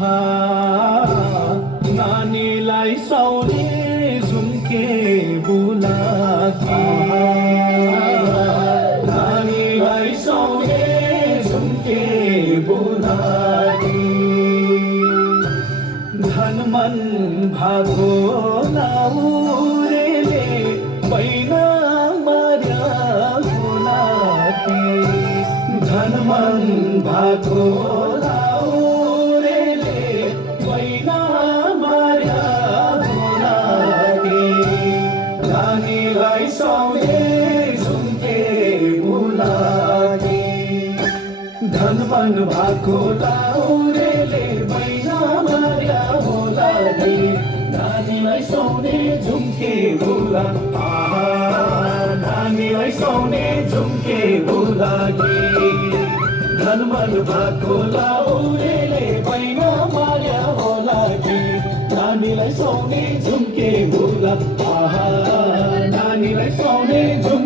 आहा नानीलाई साउने झुम्के बुलाकी नानीलाई साउने झुम्के बुलाकी धन मन भागो लाउरेले बैना मार्या बुलाकी धन मन भागो लाउरेले बैना मार्या बुलाकी नानीलाई साउने झुम्के बुलाकी धन मन भागो लाउरेले बैना मार्या बुलाकी नानीलाई साउने झुम्के बुला आहा नानीलाई साउने झुम्के बुलाकी धन मन भागो लाउरेले बैना मार्या बुलाकी नानीलाई साउने झुम्के बुला आहा नानीलाई साउने झुम्के